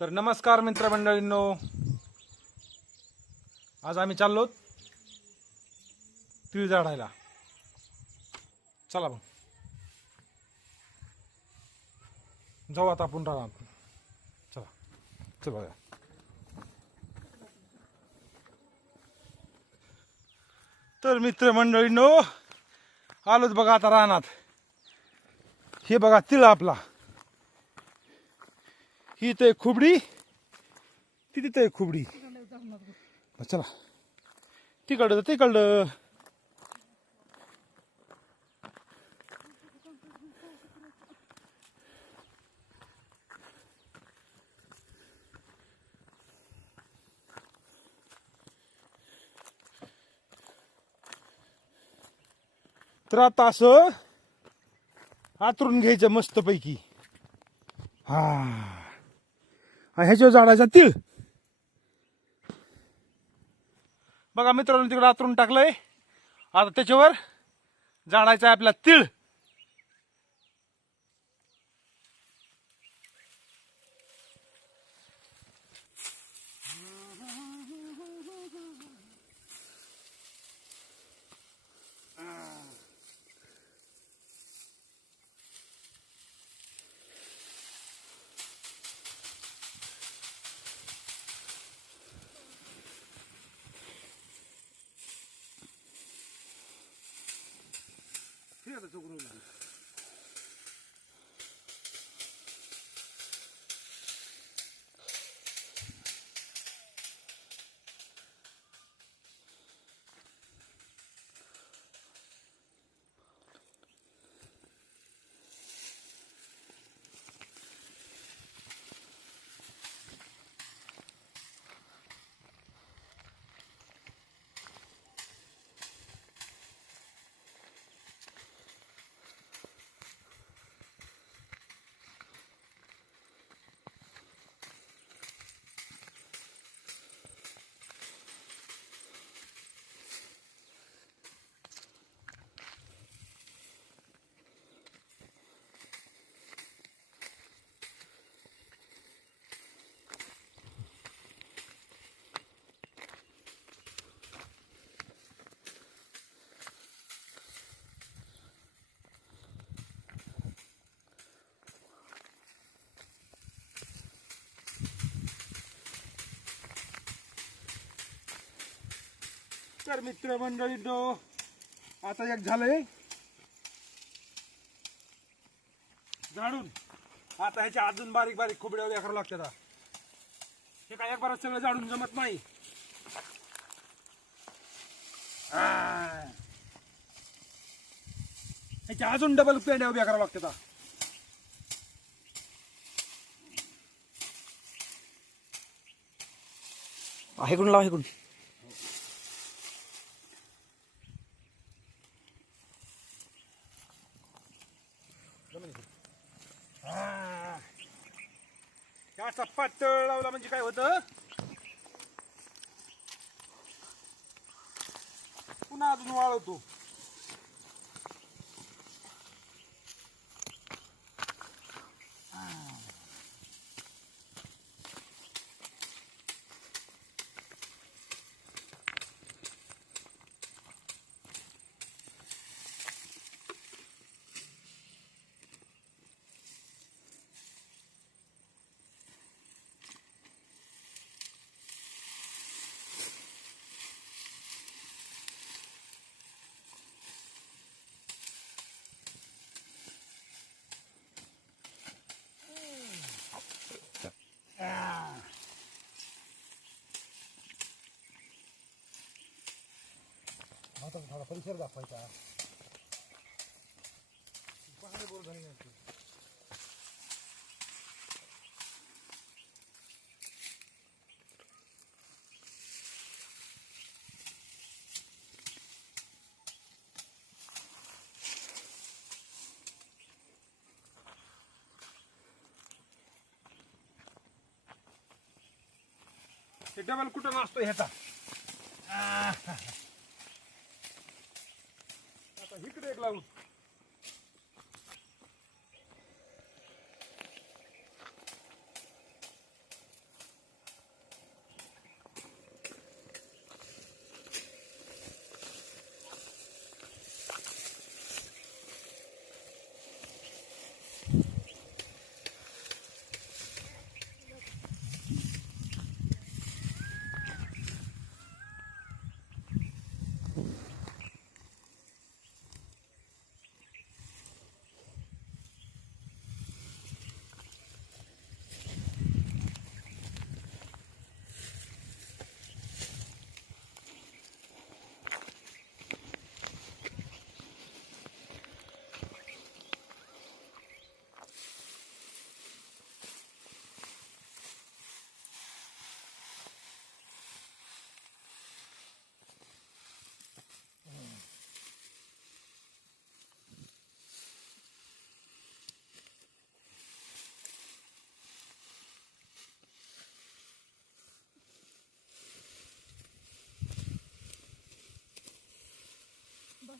तर नमस्कार मित्रमंडळींनो. आज आम्ही चाललो तीळ झाडायला. चला मग जाऊ आता आपण राहणार चला. चल. बघा तर मित्रमंडळींनो आलोच बघा आता राहणार हे बघा तिळ आपला. ही ते खुबडी. ती तिथे खुबडी. चला. तिकडं तिकडं. तर आता असं आतरून घ्यायचं मस्तपैकी. हा. ह्याच्या ह्याच्यावर झाडाचा तीळ. बघा मित्रांनो तिकडे आतरून टाकलंय. आता त्याच्यावर झाडायचा आहे आपला तीळ. ঠিক আছে চোখ तर दो. आता एक झालंय. झाडून. आता ह्याच्या अजून बारीक बारीक खोबड्या उभ्या करावं लागतात हे काय एक बार सगळं झाडून जमत नाही. ह्याच्या अजून डबल पेंड्या उभ्या करावं लागतात आहे कोण लावा हे असा पातळ लावला म्हणजे काय होतं? पुन्हा अजून वाळवतो आता थोडा परिसर दाखवायचा. डबल कुठं नसतो ह्याचा? आता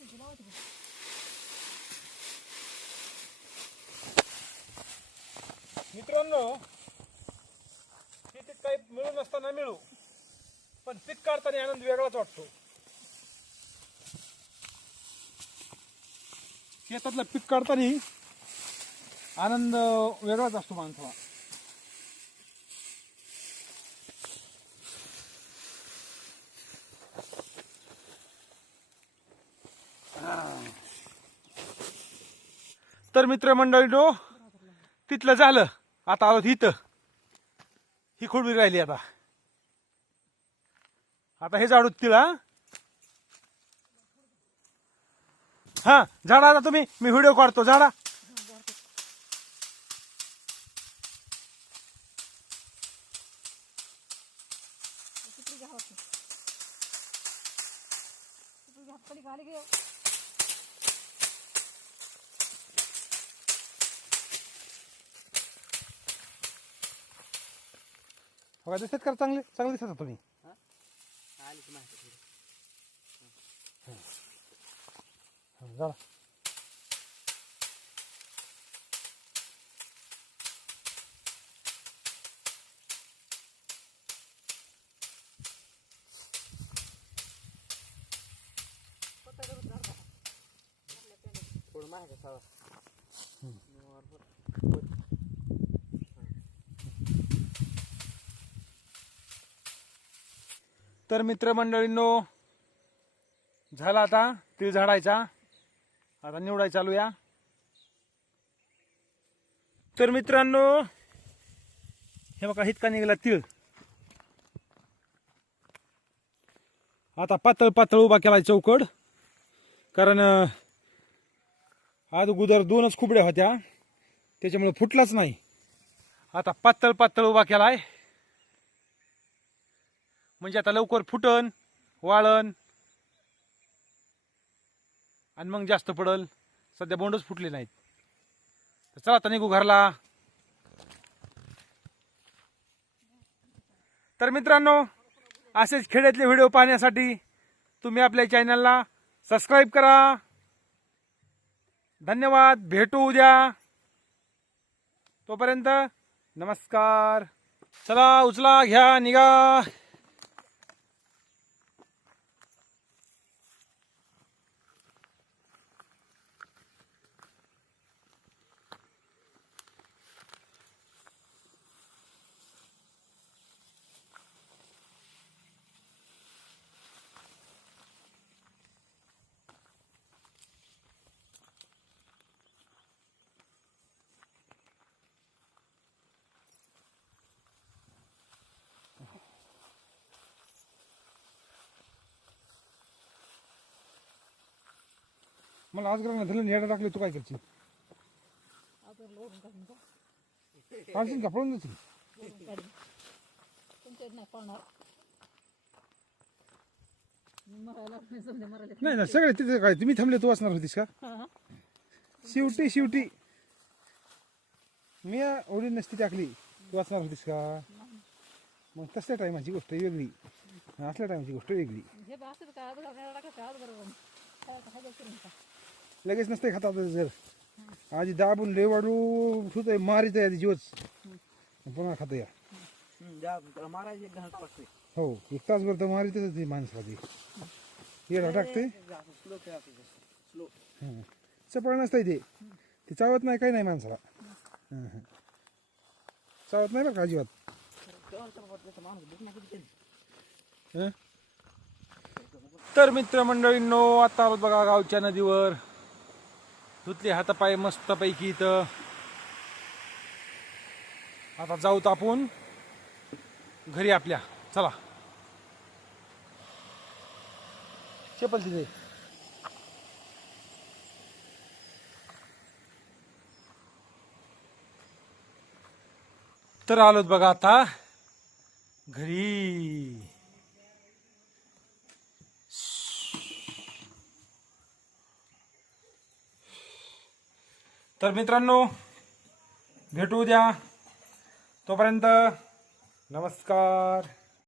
इकडे एक लावून मित्रांनो शेतीत काही मिळू नसताना मिळू पण पीक काढताना आनंद वेगळाच वाटतो. शेतातलं पीक काढताना आनंद वेगळाच असतो माणसाला. तर मित्रमंडळीनो तिथलं झालं. आता आलो इथं. ही खोडवी राहिली आता. आता हे झाडू तिळा हा? झाडा आता तुम्ही. मी व्हिडिओ काढतो झाडा. बघा दिसतात का चांगले चांगले दिसतात तुम्ही. हा, झाडा तर मित्रमंडळींनो झाला आता तीळ झाडायचा आता निवडाय चालूया. तर मित्रांनो हे बघा हितका निघाला तीळ. आता पातळ पातळ उभा केला चौकड. कारण आज अगोदर दोनच खुबड्या होत्या. त्याच्यामुळे फुटलाच नाही. आता पातळ पातळ उभा केलाय. म्हणजे आता लवकर फुटन वाळन. आणि मग जास्त पडल. सध्या बोंडच फुटले नाहीत. तर चला आता निघू घरला. तर मित्रांनो असेच खेड्यातले व्हिडिओ पाहण्यासाठी तुम्ही आपल्या चॅनलला सबस्क्राईब करा. धन्यवाद. भेटू उद्या. तोपर्यंत नमस्कार. चला उचला घ्या निघा. मला आज ग्रहण धरलं नेडा टाकली तू काय करशील? काढशील का? पळून जाशील? नाही नाही ना सगळे तिथे काय तुम्ही थांबले तू असणार होतीस का? शेवटी शेवटी. मी ओढी नसती टाकली. तू असणार होतीस का? मग तसल्या टायमाची गोष्ट वेगळी. असल्या टायमाची गोष्ट वेगळी. लगेच नसते खाता आता जर. आधी दाबून लय वाढू होतोय मारित आधी जीवच. पुन्हा खाता या. मारायचे घास पाकते हो एक तासभर तर मारितच ते माणसाला ते येडा टाकते स्लो खेळायचं स्लो. हं. चपळ नसतंय ते. ते चावत नाही काही नाही माणसाला. हं, हं. चावत नाही बरं का अजिबात? माणूस हं? तर मित्रमंडळींनो आता आलो बघा गावच्या नदीवर. धुतले हातापाय मस्तपैकी इथं. आता जाऊ आपण घरी आपल्या. चला. चपल तिथे. तर आलोत बघा आता घरी. तर मित्रांनो भेटू द्या तोपर्यंत नमस्कार.